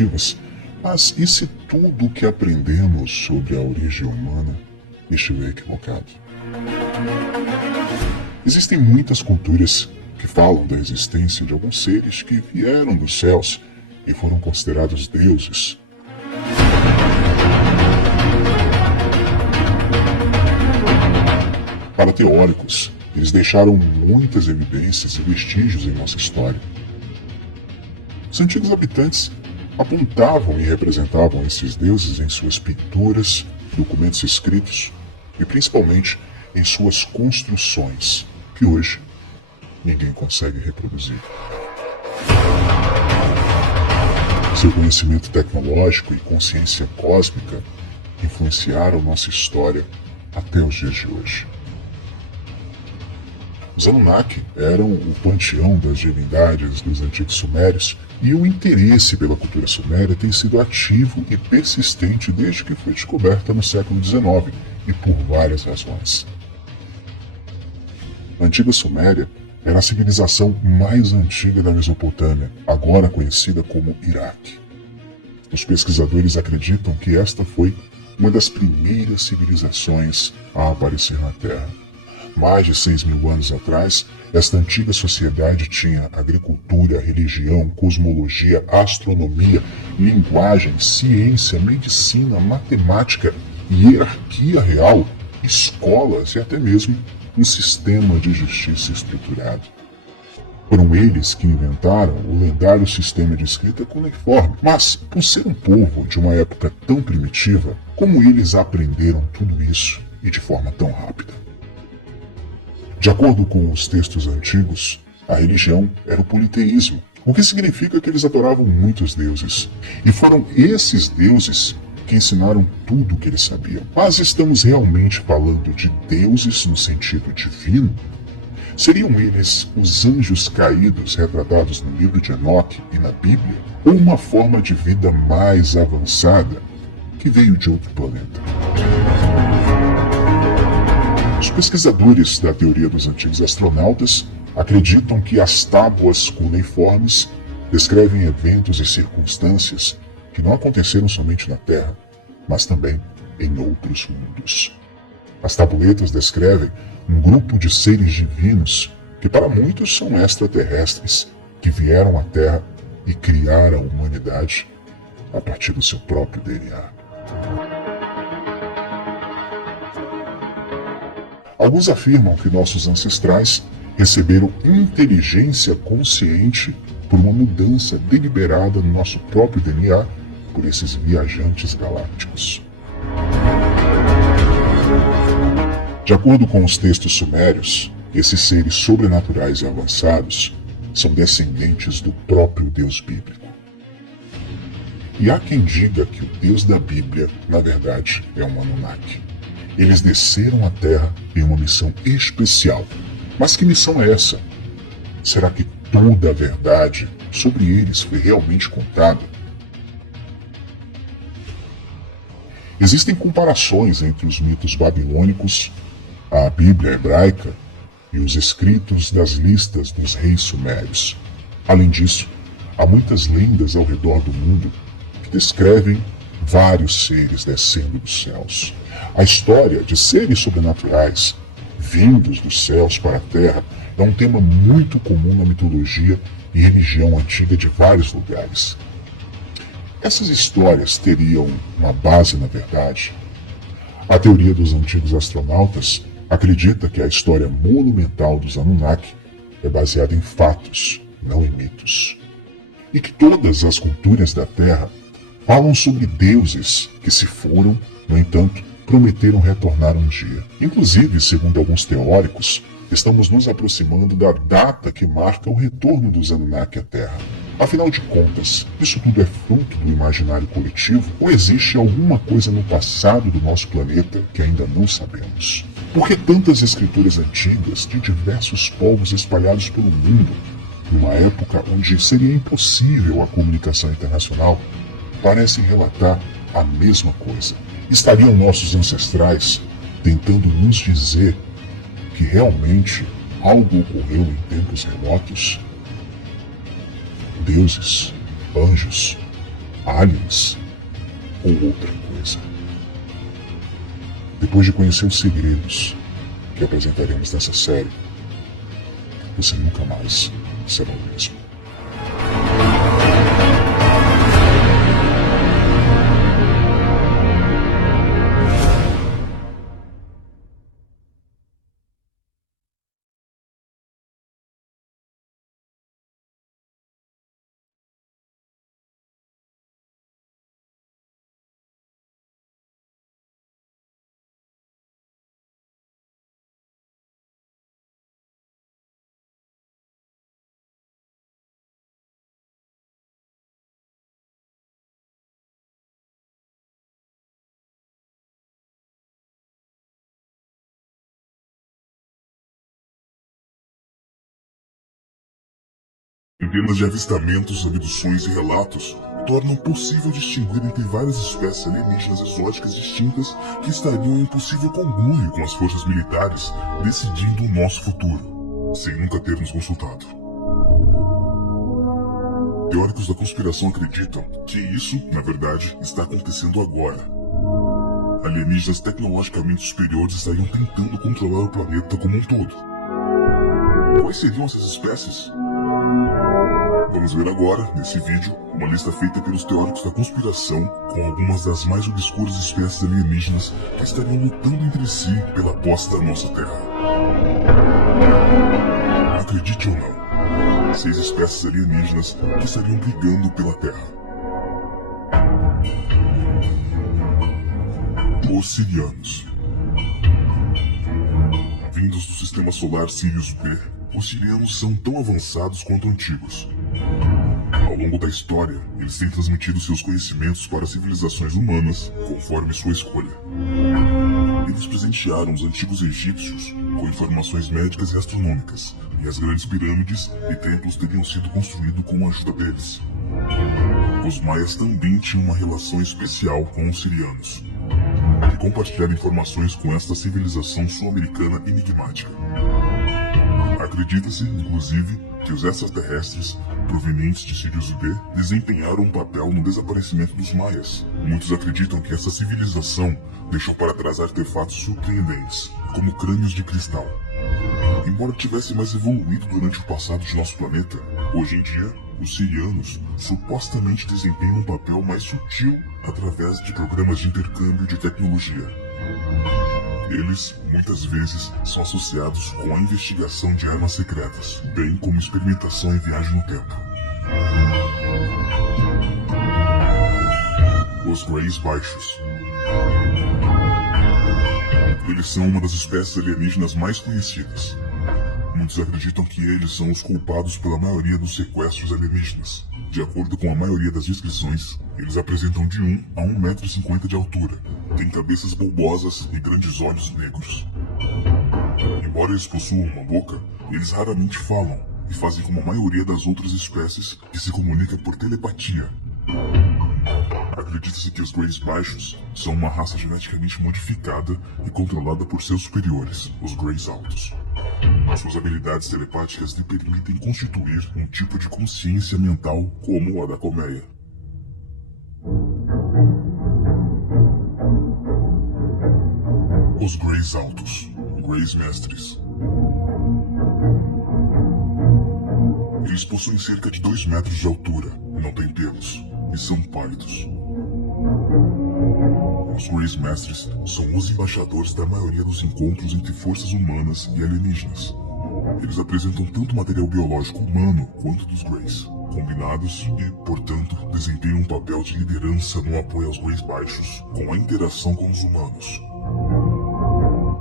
narrativas. Mas e se tudo o que aprendemos sobre a origem humana estiver equivocado? Existem muitas culturas que falam da existência de alguns seres que vieram dos céus e foram considerados deuses. Para teóricos, eles deixaram muitas evidências e vestígios em nossa história. Os antigos habitantes apontavam e representavam esses deuses em suas pinturas, documentos escritos e principalmente em suas construções, que hoje ninguém consegue reproduzir. Seu conhecimento tecnológico e consciência cósmica influenciaram nossa história até os dias de hoje. Os Anunnaki eram o panteão das divindades dos antigos sumérios e o interesse pela cultura suméria tem sido ativo e persistente desde que foi descoberta no século XIX e por várias razões. A antiga Suméria era a civilização mais antiga da Mesopotâmia, agora conhecida como Iraque. Os pesquisadores acreditam que esta foi uma das primeiras civilizações a aparecer na Terra. Mais de 6.000 anos atrás, esta antiga sociedade tinha agricultura, religião, cosmologia, astronomia, linguagem, ciência, medicina, matemática, hierarquia real, escolas e até mesmo um sistema de justiça estruturado. Foram eles que inventaram o lendário sistema de escrita cuneiforme. Mas, por ser um povo de uma época tão primitiva, como eles aprenderam tudo isso e de forma tão rápida? De acordo com os textos antigos, a religião era o politeísmo, o que significa que eles adoravam muitos deuses. E foram esses deuses que ensinaram tudo o que eles sabiam. Mas estamos realmente falando de deuses no sentido divino? Seriam eles os anjos caídos retratados no livro de Enoque e na Bíblia? Ou uma forma de vida mais avançada que veio de outro planeta? Os pesquisadores da teoria dos antigos astronautas acreditam que as tábuas cuneiformes descrevem eventos e circunstâncias que não aconteceram somente na Terra, mas também em outros mundos. As tabuletas descrevem um grupo de seres divinos que para muitos são extraterrestres, que vieram à Terra e criaram a humanidade a partir do seu próprio DNA. Alguns afirmam que nossos ancestrais receberam inteligência consciente por uma mudança deliberada no nosso próprio DNA por esses viajantes galácticos. De acordo com os textos sumérios, esses seres sobrenaturais e avançados são descendentes do próprio Deus bíblico. E há quem diga que o Deus da Bíblia, na verdade, é um Anunnaki. Eles desceram à Terra em uma missão especial. Mas que missão é essa? Será que toda a verdade sobre eles foi realmente contada? Existem comparações entre os mitos babilônicos, a Bíblia hebraica e os escritos das listas dos reis sumérios. Além disso, há muitas lendas ao redor do mundo que descrevem vários seres descendo dos céus. A história de seres sobrenaturais vindos dos céus para a Terra é um tema muito comum na mitologia e religião antiga de vários lugares. Essas histórias teriam uma base na verdade? A teoria dos antigos astronautas acredita que a história monumental dos Anunnaki é baseada em fatos, não em mitos. E que todas as culturas da Terra falam sobre deuses que se foram, no entanto, prometeram retornar um dia. Inclusive, segundo alguns teóricos, estamos nos aproximando da data que marca o retorno dos Anunnaki à Terra. Afinal de contas, isso tudo é fruto do imaginário coletivo ou existe alguma coisa no passado do nosso planeta que ainda não sabemos? Por que tantas escrituras antigas de diversos povos espalhados pelo mundo, numa época onde seria impossível a comunicação internacional, parecem relatar a mesma coisa? Estariam nossos ancestrais tentando nos dizer que realmente algo ocorreu em tempos remotos? Deuses, anjos, aliens ou outra coisa. Depois de conhecer os segredos que apresentaremos nessa série, você nunca mais será o mesmo. Centenas de avistamentos, abduções e relatos tornam possível distinguir entre várias espécies alienígenas exóticas distintas que estariam em possível conluio com as forças militares decidindo o nosso futuro, sem nunca termos consultado. Teóricos da conspiração acreditam que isso, na verdade, está acontecendo agora. Alienígenas tecnologicamente superiores estariam tentando controlar o planeta como um todo. Quais seriam essas espécies? Vamos ver agora, nesse vídeo, uma lista feita pelos teóricos da conspiração com algumas das mais obscuras espécies alienígenas que estariam lutando entre si pela posse da nossa Terra. Acredite ou não, 6 espécies alienígenas que estariam brigando pela Terra. Os Sirianos. Vindos do sistema solar Sirius B, os Sirianos são tão avançados quanto antigos. Ao longo da história, eles têm transmitido seus conhecimentos para civilizações humanas, conforme sua escolha. Eles presentearam os antigos egípcios com informações médicas e astronômicas, e as grandes pirâmides e templos teriam sido construídos com a ajuda deles. Os maias também tinham uma relação especial com os sirianos, e compartilharam informações com esta civilização sul-americana enigmática. Acredita-se, inclusive, que os extraterrestres provenientes de Sirius B desempenharam um papel no desaparecimento dos maias. Muitos acreditam que essa civilização deixou para trás artefatos surpreendentes, como crânios de cristal. Embora tivesse mais evoluído durante o passado de nosso planeta, hoje em dia, os sirianos supostamente desempenham um papel mais sutil através de programas de intercâmbio de tecnologia. Eles, muitas vezes, são associados com a investigação de armas secretas, bem como experimentação e viagem no tempo. Os Greys Baixos. Eles são uma das espécies alienígenas mais conhecidas. Muitos acreditam que eles são os culpados pela maioria dos sequestros alienígenas. De acordo com a maioria das descrições, eles apresentam de 1 a 1,50 m de altura, têm cabeças bulbosas e grandes olhos negros. Embora eles possuam uma boca, eles raramente falam e fazem como a maioria das outras espécies que se comunica por telepatia. Acredita-se que os Greys Baixos são uma raça geneticamente modificada e controlada por seus superiores, os Greys Altos. Suas habilidades telepáticas lhe permitem constituir um tipo de consciência mental como a da colmeia. Os Greys Altos, Greys Mestres. Eles possuem cerca de 2 metros de altura, não têm pelos e são pálidos. Os Greys Mestres são os embaixadores da maioria dos encontros entre forças humanas e alienígenas. Eles apresentam tanto material biológico humano quanto dos Greys, combinados e, portanto, desempenham um papel de liderança no apoio aos Greys Baixos com a interação com os humanos.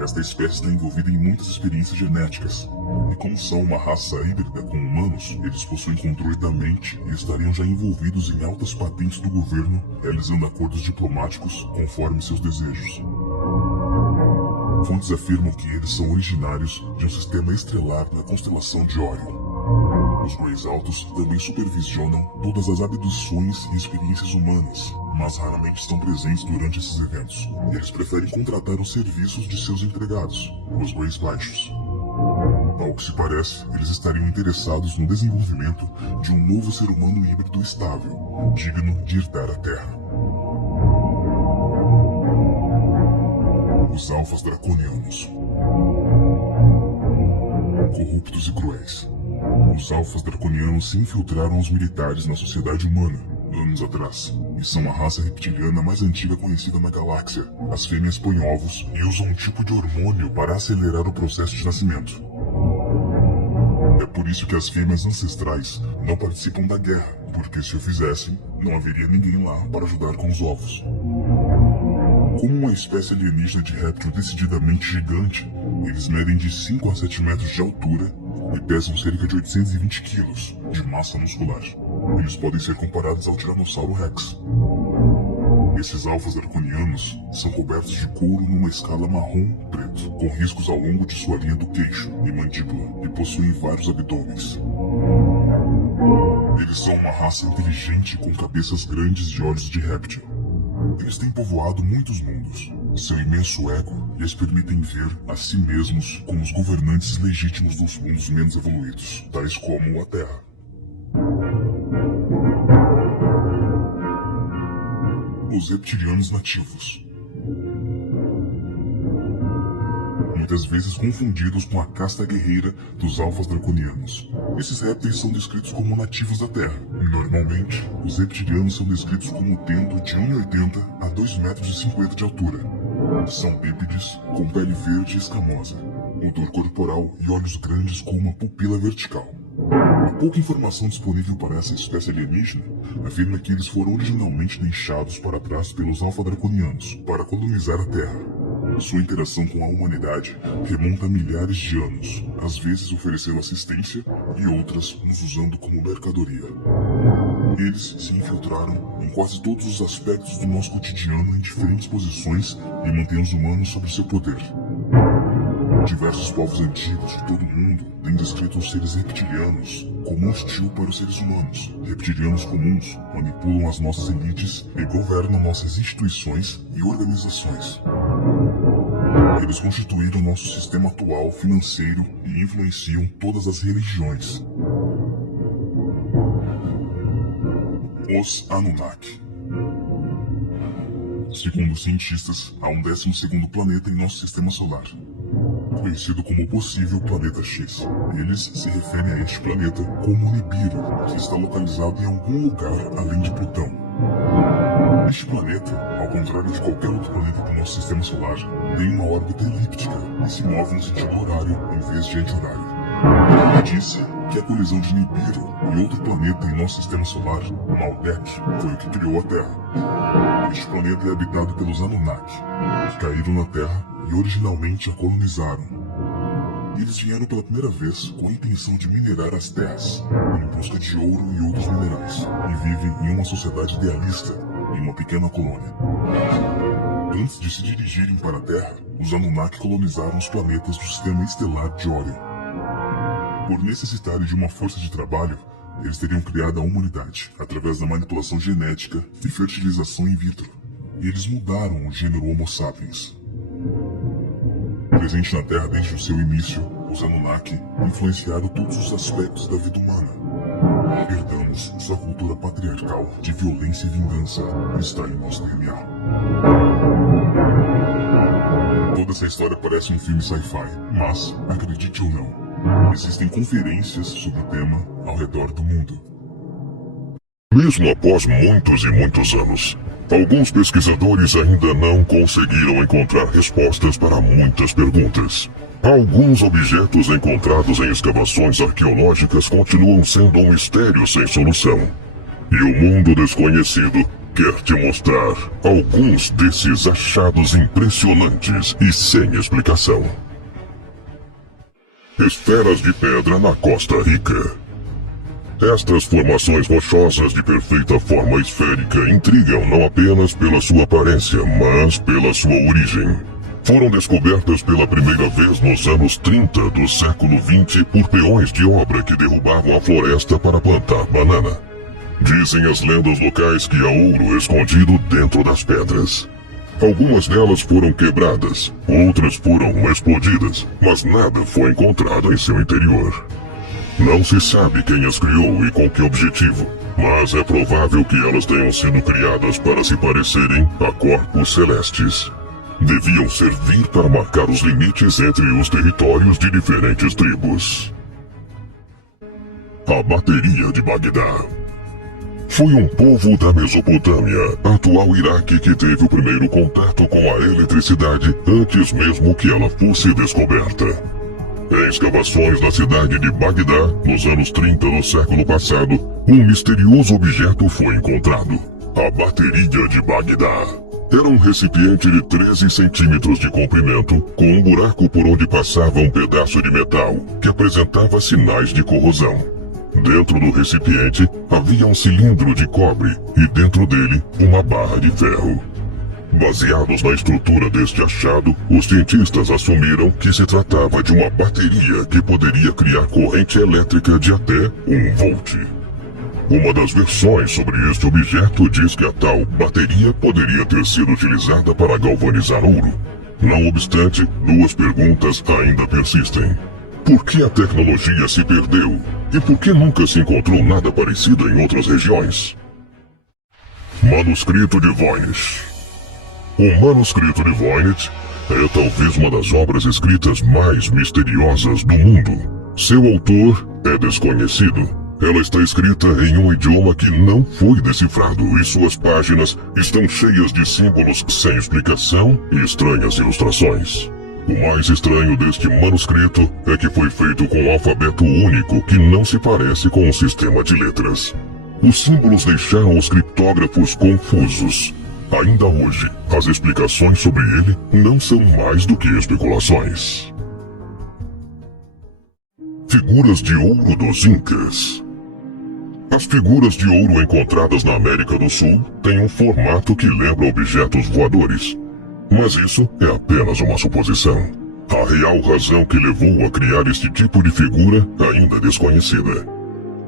Esta espécie está envolvida em muitas experiências genéticas, e como são uma raça híbrida com humanos, eles possuem controle da mente e estariam já envolvidos em altas patentes do governo, realizando acordos diplomáticos conforme seus desejos. Fontes afirmam que eles são originários de um sistema estelar na constelação de Órion. Os Greys Altos também supervisionam todas as abduções e experiências humanas, mas raramente estão presentes durante esses eventos. Eles preferem contratar os serviços de seus empregados, os Greys Baixos. Ao que se parece, eles estariam interessados no desenvolvimento de um novo ser humano híbrido estável, digno de herdar a Terra. Os Alfas Draconianos. Corruptos e cruéis. Os Alfas Draconianos se infiltraram aos militares na sociedade humana, anos atrás, e são a raça reptiliana mais antiga conhecida na galáxia. As fêmeas põem ovos e usam um tipo de hormônio para acelerar o processo de nascimento. É por isso que as fêmeas ancestrais não participam da guerra, porque se o fizessem, não haveria ninguém lá para ajudar com os ovos. Como uma espécie alienígena de réptil decididamente gigante, eles medem de 5 a 7 metros de altura e pesam cerca de 820 quilos de massa muscular. Eles podem ser comparados ao Tiranossauro Rex. Esses alfas draconianos são cobertos de couro numa escala marrom-preto, com riscos ao longo de sua linha do queixo e mandíbula, e possuem vários abdômenes. Eles são uma raça inteligente com cabeças grandes e olhos de réptil. Eles têm povoado muitos mundos. Seu imenso ego lhes permitem ver a si mesmos como os governantes legítimos dos mundos menos evoluídos, tais como a Terra. Os reptilianos nativos. Muitas vezes confundidos com a casta guerreira dos alfas draconianos. Esses répteis são descritos como nativos da Terra. Normalmente, os reptilianos são descritos como tendo de 1,80 a 2,50 metros de altura. São bípedes, com pele verde e escamosa, odor corporal e olhos grandes com uma pupila vertical. A pouca informação disponível para essa espécie alienígena afirma que eles foram originalmente deixados para trás pelos alfa-draconianos para colonizar a Terra. Sua interação com a humanidade remonta a milhares de anos, às vezes oferecendo assistência e outras nos usando como mercadoria. Eles se infiltraram em quase todos os aspectos do nosso cotidiano em diferentes posições e mantêm os humanos sob seu poder. Diversos povos antigos de todo o mundo têm descrito os seres reptilianos como hostil para os seres humanos. Reptilianos comuns manipulam as nossas elites e governam nossas instituições e organizações. Eles constituíram nosso sistema atual financeiro e influenciam todas as religiões. Os Anunnaki. Segundo cientistas, há um 12º planeta em nosso sistema solar, conhecido como possível Planeta X. Eles se referem a este planeta como Nibiru, que está localizado em algum lugar além de Plutão. Este planeta, ao contrário de qualquer outro planeta do nosso sistema solar, tem uma órbita elíptica e se move no sentido horário em vez de anti-horário. Disse que a colisão de Nibiru e outro planeta em nosso sistema solar, Maldek, foi o que criou a Terra. Este planeta é habitado pelos Anunnaki, que caíram na Terra e originalmente a colonizaram. Eles vieram pela primeira vez com a intenção de minerar as terras, em busca de ouro e outros minerais, e vivem em uma sociedade idealista, em uma pequena colônia. Antes de se dirigirem para a Terra, os Anunnaki colonizaram os planetas do sistema estelar de Órion. Por necessitarem de uma força de trabalho, eles teriam criado a humanidade, através da manipulação genética e fertilização in vitro. E eles mudaram o gênero Homo sapiens. Presente na Terra desde o seu início, os Anunnaki influenciaram todos os aspectos da vida humana. Herdamos sua cultura patriarcal de violência e vingança, está em nosso DNA. Toda essa história parece um filme sci-fi, mas, acredite ou não, existem conferências sobre o tema ao redor do mundo. Mesmo após muitos e muitos anos, alguns pesquisadores ainda não conseguiram encontrar respostas para muitas perguntas. Alguns objetos encontrados em escavações arqueológicas continuam sendo um mistério sem solução. E o mundo desconhecido quer te mostrar alguns desses achados impressionantes e sem explicação. Esferas de pedra na Costa Rica. Estas formações rochosas de perfeita forma esférica intrigam não apenas pela sua aparência, mas pela sua origem. Foram descobertas pela primeira vez nos anos 30 do século XX por peões de obra que derrubavam a floresta para plantar banana. Dizem as lendas locais que há ouro escondido dentro das pedras. Algumas delas foram quebradas, outras foram explodidas, mas nada foi encontrado em seu interior. Não se sabe quem as criou e com que objetivo, mas é provável que elas tenham sido criadas para se parecerem a corpos celestes. Deviam servir para marcar os limites entre os territórios de diferentes tribos. A Bateria de Bagdá. Foi um povo da Mesopotâmia, atual Iraque, que teve o primeiro contato com a eletricidade antes mesmo que ela fosse descoberta. Em escavações da cidade de Bagdá, nos anos 30 do século passado, um misterioso objeto foi encontrado: a Bateria de Bagdá. Era um recipiente de 13 centímetros de comprimento, com um buraco por onde passava um pedaço de metal, que apresentava sinais de corrosão. Dentro do recipiente havia um cilindro de cobre e dentro dele uma barra de ferro. Baseados na estrutura deste achado, os cientistas assumiram que se tratava de uma bateria que poderia criar corrente elétrica de até 1 volt. Uma das versões sobre este objeto diz que a tal bateria poderia ter sido utilizada para galvanizar ouro. Não obstante, duas perguntas ainda persistem. Por que a tecnologia se perdeu? E por que nunca se encontrou nada parecido em outras regiões? Manuscrito de Voynich. O Manuscrito de Voynich é talvez uma das obras escritas mais misteriosas do mundo. Seu autor é desconhecido. Ela está escrita em um idioma que não foi decifrado e suas páginas estão cheias de símbolos sem explicação e estranhas ilustrações. O mais estranho deste manuscrito é que foi feito com um alfabeto único que não se parece com um sistema de letras. Os símbolos deixaram os criptógrafos confusos. Ainda hoje, as explicações sobre ele não são mais do que especulações. Figuras de ouro dos Incas. As figuras de ouro encontradas na América do Sul têm um formato que lembra objetos voadores. Mas isso é apenas uma suposição. A real razão que levou a criar este tipo de figura ainda é desconhecida.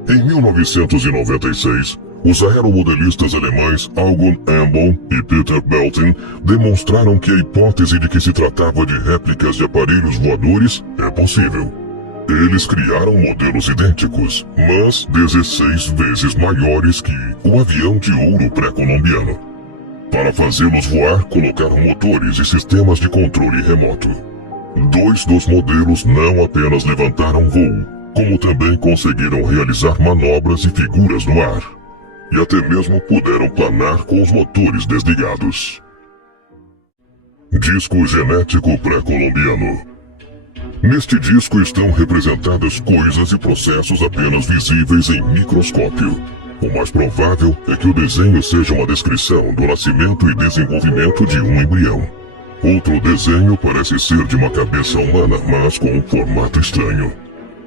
Em 1996, os aeromodelistas alemães August Emble e Peter Beltin demonstraram que a hipótese de que se tratava de réplicas de aparelhos voadores é possível. Eles criaram modelos idênticos, mas 16 vezes maiores que o avião de ouro pré-colombiano. Para fazê-los voar, colocaram motores e sistemas de controle remoto. 2 dos modelos não apenas levantaram voo, como também conseguiram realizar manobras e figuras no ar. E até mesmo puderam planar com os motores desligados. Disco genético pré-colombiano. Neste disco estão representadas coisas e processos apenas visíveis em microscópio. O mais provável é que o desenho seja uma descrição do nascimento e desenvolvimento de um embrião. Outro desenho parece ser de uma cabeça humana, mas com um formato estranho.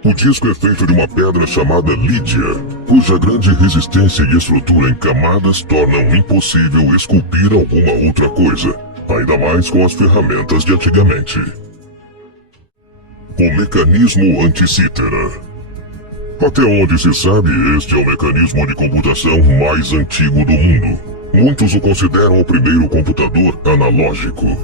O disco é feito de uma pedra chamada Lídia, cuja grande resistência e estrutura em camadas tornam impossível esculpir alguma outra coisa, ainda mais com as ferramentas de antigamente. O mecanismo anti-cítara. Até onde se sabe, este é o mecanismo de computação mais antigo do mundo. Muitos o consideram o primeiro computador analógico.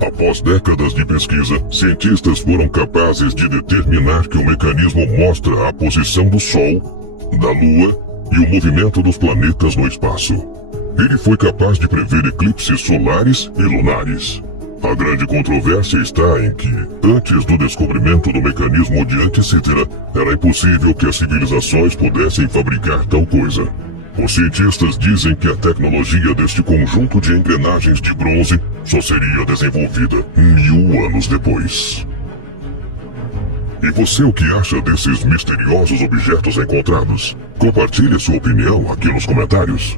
Após décadas de pesquisa, cientistas foram capazes de determinar que o mecanismo mostra a posição do Sol, da Lua e o movimento dos planetas no espaço. Ele foi capaz de prever eclipses solares e lunares. A grande controvérsia está em que, antes do descobrimento do mecanismo de anti-cítara, era impossível que as civilizações pudessem fabricar tal coisa. Os cientistas dizem que a tecnologia deste conjunto de engrenagens de bronze só seria desenvolvida 1000 anos depois. E você, o que acha desses misteriosos objetos encontrados? Compartilhe sua opinião aqui nos comentários.